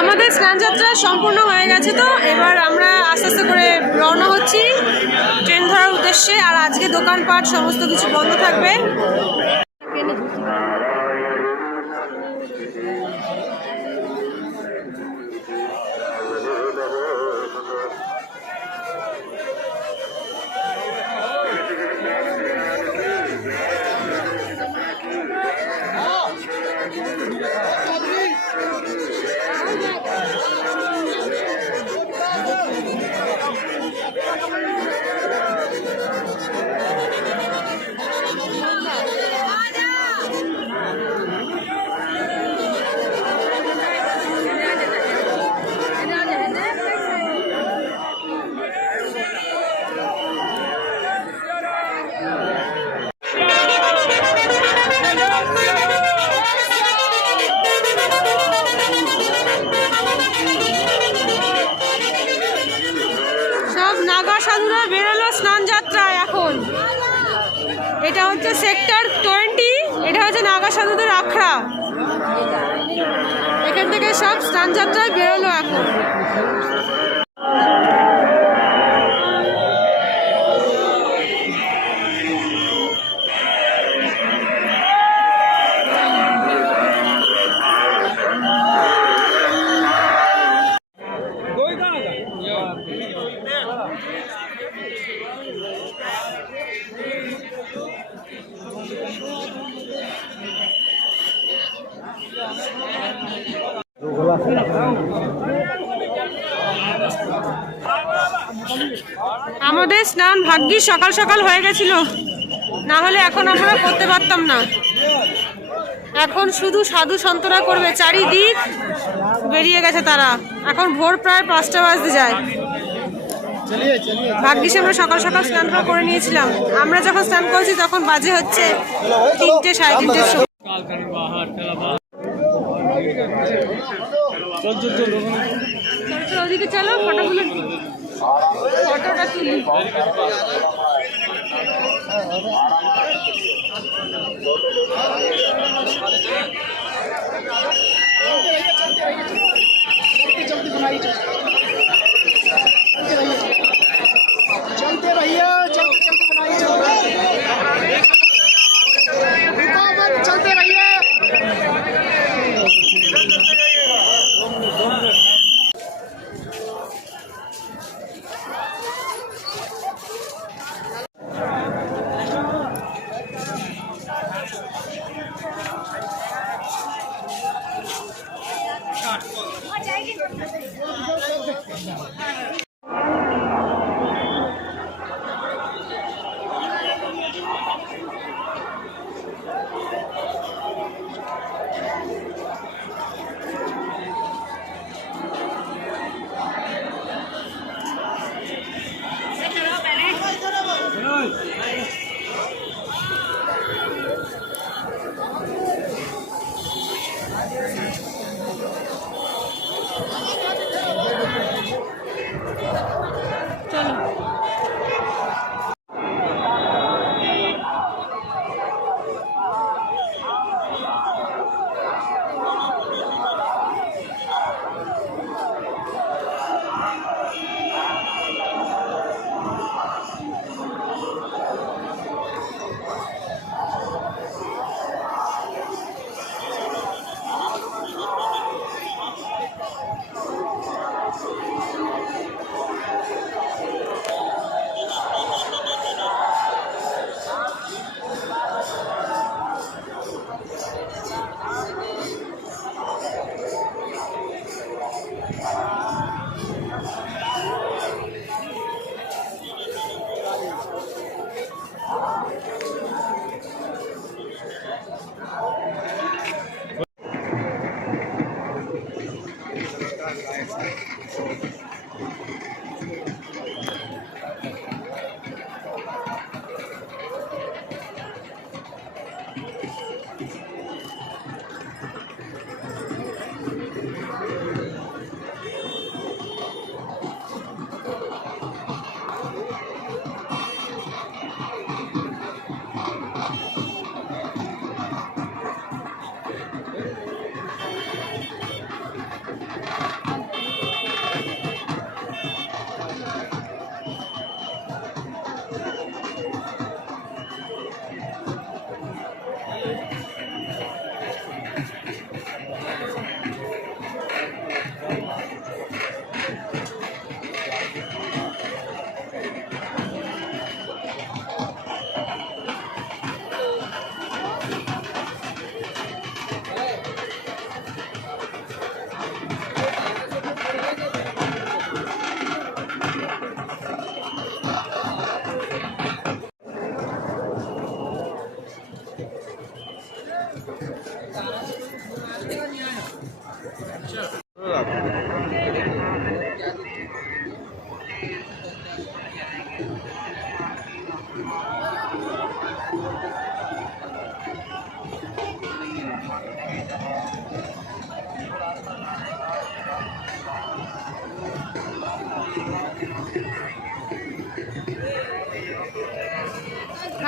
আমাদের স্নানযাত্রা সম্পূর্ণ হয়ে গেছে, তো এবার আমরা আস্তে আস্তে করে রওনা হচ্ছি ট্রেন ধরার উদ্দেশ্যে। আর আজকে দোকানপাট সমস্ত কিছু বন্ধ থাকবে। সাধুরা বেরোলো স্নান যাত্রায়। এখন এটা হচ্ছে সেক্টর 20, এটা হচ্ছে নাগা সাধুদের আখড়া। এখান থেকে সব স্নান যাত্রায় বেরোলো এখন। আমাদের স্নান ভাগ্যিস সকাল সকাল হয়ে গেছিল, না হলে এখন আমরা করতে পারতাম না। এখন শুধু সাধু সন্তরা করবে, চারিদিক বেরিয়ে গেছে তারা। এখন ভোর প্রায় 5টা বাজতে যায়। ভাগ্যিস আমরা সকাল সকাল স্নানটা করে নিয়েছিলাম। আমরা যখন স্নান করেছি তখন বাজে হচ্ছে 3টে, 3:30 সময়। ওদিকে চলো, ফটোটা তুলি। चलते भैया, चलते चलते बनाइए, चलते भैया।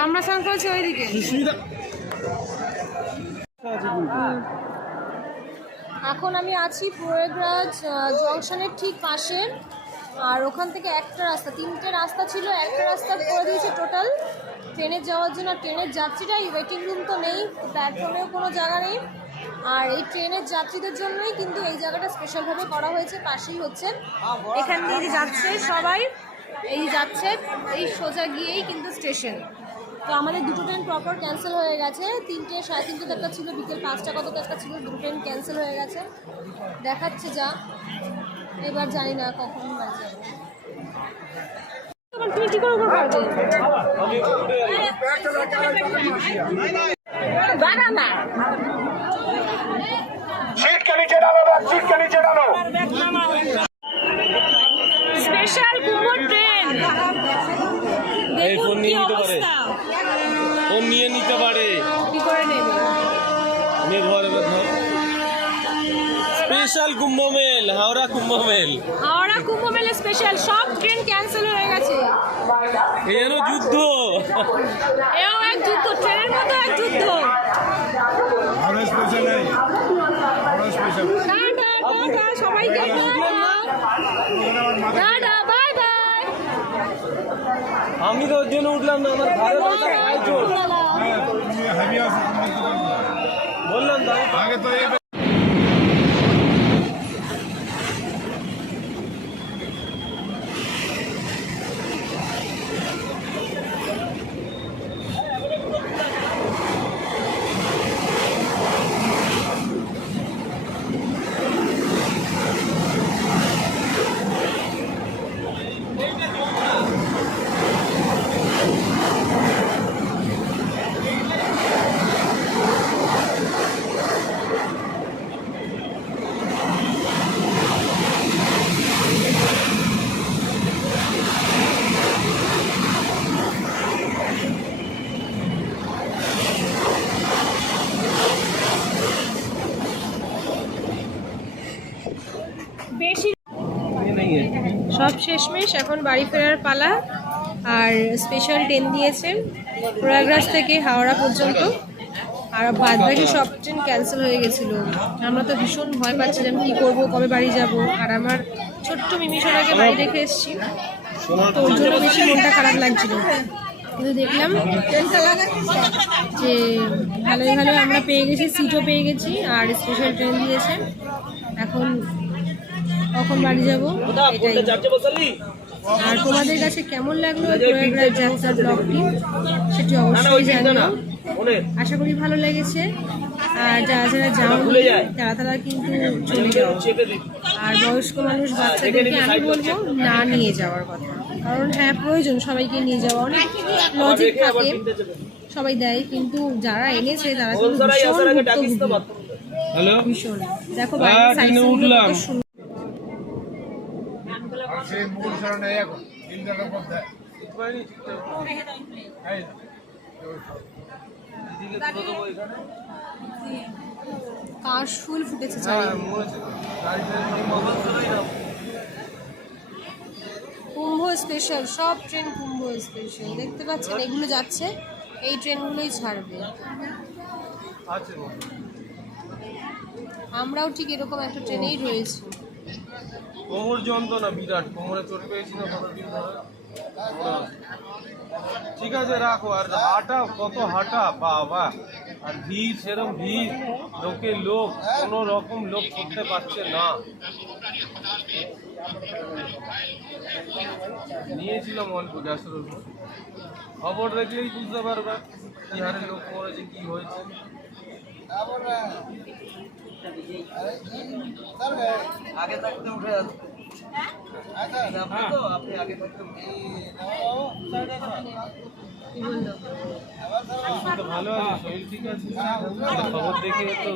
আমরা স্নান করেছি ওইদিকে। এখন আমি আছি প্রয়াগরাজ জংশনের ঠিক পাশে। আর ওখান থেকে একটা রাস্তা, 3টে রাস্তা ছিল, একটা রাস্তা করে দিয়েছে টোটাল ট্রেনের যাওয়ার জন্য। ট্রেনের যাত্রীরাই, ওয়েটিং রুম তো নেই, প্ল্যাটফর্মেও কোনো জায়গা নেই। আর এই ট্রেনের যাত্রীদের জন্যই কিন্তু এই জায়গাটা স্পেশালভাবে করা হয়েছে। পাশেই হচ্ছে, এখান দিয়ে যে যাচ্ছে সবাই, এই যাচ্ছে, এই সোজা গিয়েই কিন্তু স্টেশন। তো আমাদের দুটো ট্রেন প্রপার ক্যান্সেল হয়ে গেছে। 3টে, 3:30 একটা ছিল, বিকেল 5টা কত একটা ছিল, দুটো ট্রেন ক্যান্সেল হয়ে গেছে দেখাচ্ছে যা। এবার জানি না কখন বাজে। তুমি কি করে উপর পারবে? सीट के नीचे डालो, सीट के नीचे डालो। স্পেশাল কুমো ট্রেন, এই ফোন নিয়ে নিতে পারে, ফোন নিয়ে নিতে পারে, কি করে নেবে? স্পেশাল কুম্ভ মেল, হাওড়া কুম্ভ মেল। হাওড়া কুম্ভ মেলে স্পেশাল সব ট্রেন ক্যান্সেল হয়ে গেছে। এই যেন যুদ্ধ, এও এক যুদ্ধ, ট্রেনের মতো এক যুদ্ধ। টাটা, টাটা, সবাইকে টাটা, বাই বাই। আমি তো ওর জন্য উঠলাম না, আমার ঘরে বসে খাই চোর। বললাম তো আগে তো এই বেশি সব শেষমেশ, এখন বাড়ি ফেরার পালা। আর স্পেশাল ট্রেন দিয়েছে প্রয়াগরাজ থেকে হাওড়া পর্যন্ত। আর বাদ বাকি সব ট্রেন ক্যান্সেল হয়ে গেছিলো। আমরা তো ভীষণ ভয় পাচ্ছিলাম কী করবো, কবে বাড়ি যাব। আর আমার ছোট্ট মিমিশোনাকে বাড়ি রেখে এসেছি, তো ওর জন্য বেশি মনটা খারাপ লাগছিল। কিন্তু দেখলাম যে ভালোই ভালো আমরা পেয়ে গেছি, সিটও পেয়ে গেছি, আর স্পেশাল ট্রেন দিয়েছে। এখন কখন বাড়ি যাব এটাই। আর তোমাদের কাছে কেমন লাগলো প্রয়াগরাজ যাত্রার ব্লগটি সেটি অবশ্যই জানিও। আশা করি ভালো লেগেছে। আর যারা যারা যাওনি তারা কিন্তু চলে যাও। আর বয়স্ক মানুষ, বাচ্চাদেরকে আমি বলবো না নিয়ে যাওয়ার কথা, কারণ হ্যাঁ প্রয়োজন সবাইকে নিয়ে যাওয়া, অনেক লজিক থাকে, সবাই দেয়, কিন্তু যারা এনেছে তারা কিন্তু ভীষণ ভুক্তভোগী, ভীষণ। দেখো বাইরের সাইডগুলো কত সুন্দর। কাশফুল ফুটেছে কুম্ভ স্পেশাল, সব ট্রেন কুম্ভ স্পেশাল। দেখতে পাচ্ছেন এগুলো যাচ্ছে, এই ট্রেনগুলোই ছাড়বে। আমরাও ঠিক এরকম একটা ট্রেনেই রয়েছি। কোমর যন্ত্রণা বিরাট, কোমরে চোট পেয়েছি না কতদিন ধরে। ঠিক আছে রাখো। আর হাঁটা, কত হাঁটা বাবা, আর ভিড়, সেরকম ভিড়, লোকে লোক, কোনো রকম লোক করতে পারছে না। নিয়েছিলাম অল্প গ্যাসের ওষুধ, খবর দেখলেই বুঝতে পারবে কি হারে লোক মরেছে, কি হয়েছে। আগে থাকতে উঠে আসবে, আপনি আগে থাকতে ভালো আছে, শরীর ঠিক আছে, খবর দেখে তো